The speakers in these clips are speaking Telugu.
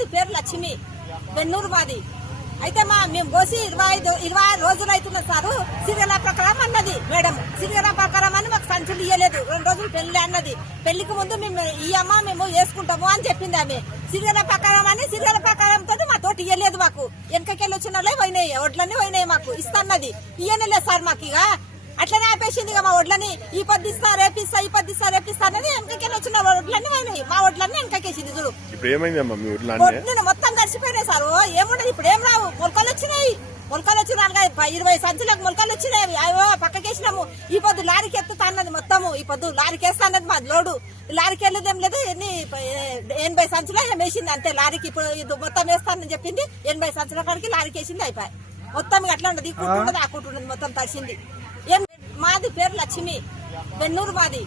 మాది పేరు లక్ష్మి, బెన్నూరు మాది. అయితే మేము కోసి 26 రోజులు అవుతున్నది సారు. సీరియల్ ప్రకారం అన్నది మేడం, సీరియల్ ప్రకారం అని మాకు సంచులు ఇయ్యలేదు. 2 రోజులు పెళ్లి అన్నది. పెళ్లికి ముందు మేము ఇయ్యమ్మా మేము వేసుకుంటాము అని చెప్పింది ఆమె. సీరియల్ ప్రకారం అని సీరియల్ ప్రకారంతో మా తోటి ఇయ్యలేదు. మాకు వెనకకెళ్ళి వచ్చిన వాళ్ళే పోయినాయి, వడ్లన్నీ పోయినాయి. మాకు ఇస్తాన్నది ఇయ్యనలేదు సార్. మాకు ఇక అట్లనే ఆపేసింది. మా వడ్లని ఈ పొద్దుస్తా రేపిస్తా, ఈ పొద్దుస్తా రేపిస్తా అనేది వెనకకెళ్ళి వచ్చిన వడ్లన్నీ పోయినాయి. మా వడ్లన్నీ వెనకకేసింది చూడు. వడ్లు మొత్తం కలిసిపోయినాయి సార్. ఏముండదు ఇప్పుడు, ఏం రావు. మొలకలు వచ్చినాయి 20 సంచులకు మొలకలు వచ్చినాయి. అయ్యో పక్కకేసినాము. ఈ పొద్దు లారీకి ఎత్తుతా అన్నది మొత్తము. ఈ పొద్దు లారీకి వేస్తా అన్నది మాది లోడు. లారీకి వెళ్ళేదేం లేదు. 80 సంచులు వేసింది అంతే లారీకి. ఇప్పుడు మొత్తం వేస్తానని చెప్పింది. 80 సంచుల కాడికి లారీకి వేసింది. అయిపోయి మొత్తం అట్లా ఉండదు. ఈ కూటుండదు, ఆ కూటుండదు, మొత్తం తడిసింది. ఏం మాది పేరు లక్ష్మి, బెన్నూరు మాది.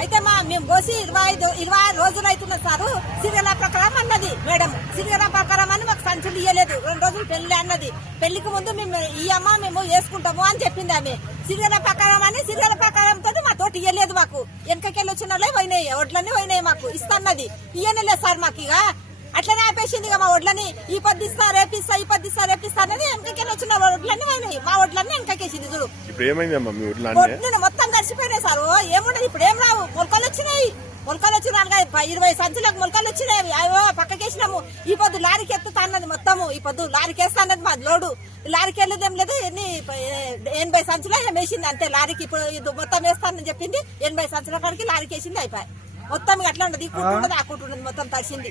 అయితే మేము కోసి 26 రోజులు అవుతున్నది సారు. సీరియల్ ప్రకారం అన్నది మేడం, సీరియల్ ప్రకారం అని మాకు సంచులు ఇయ్యలేదు. 2 రోజులు పెళ్లి అన్నది. పెళ్లికి ముందు మేము ఇయ్యమ్మా మేము వేసుకుంటాము అని చెప్పింది ఆమె. సీరియల్ ప్రకారం అని సీరియల్ ప్రకారంతో మా తోటి ఇయ్యలేదు. మాకు వెనకకెళ్ళి వచ్చిన వాళ్ళే పోయినాయి, వడ్లన్నీ పోయినాయి. మాకు ఇస్తాన్నది ఇయ్యనలేదు సార్. మాకు ఇక అట్లనే ఆపేసింది. మా వడ్లని ఈ పొద్దుస్తా రేపిస్తా, ఈ పొద్దుస్తా రేపిస్తా అనేది వెనకకెళ్ళి వచ్చిన వడ్లన్నీ పోయినాయి. మా వడ్లన్నీ వెనకకేసింది చూడు. వడ్లు మొత్తం కలిసిపోయినాయి సార్. ఏముండదు ఇప్పుడు, ఏం రావు. మొలకలు వచ్చినాయి 20 సంచులకు మొలకలు వచ్చినాయి. అయ్యో పక్కకేసినాము. ఈ పొద్దు లారీకి ఎత్తుతా అన్నది మొత్తము. ఈ పొద్దు లారీకి వేస్తా అన్నది మాది లోడు. లారీకి వెళ్ళేదేం లేదు. 80 సంచులు వేసింది అంతే లారీకి. ఇప్పుడు మొత్తం వేస్తానని చెప్పింది. 80 సంచుల కాడికి లారీకి వేసింది. అయిపోయి మొత్తం అట్లా ఉండదు. ఈ కూటుండదు, ఆ కూటుండదు, మొత్తం తడిసింది.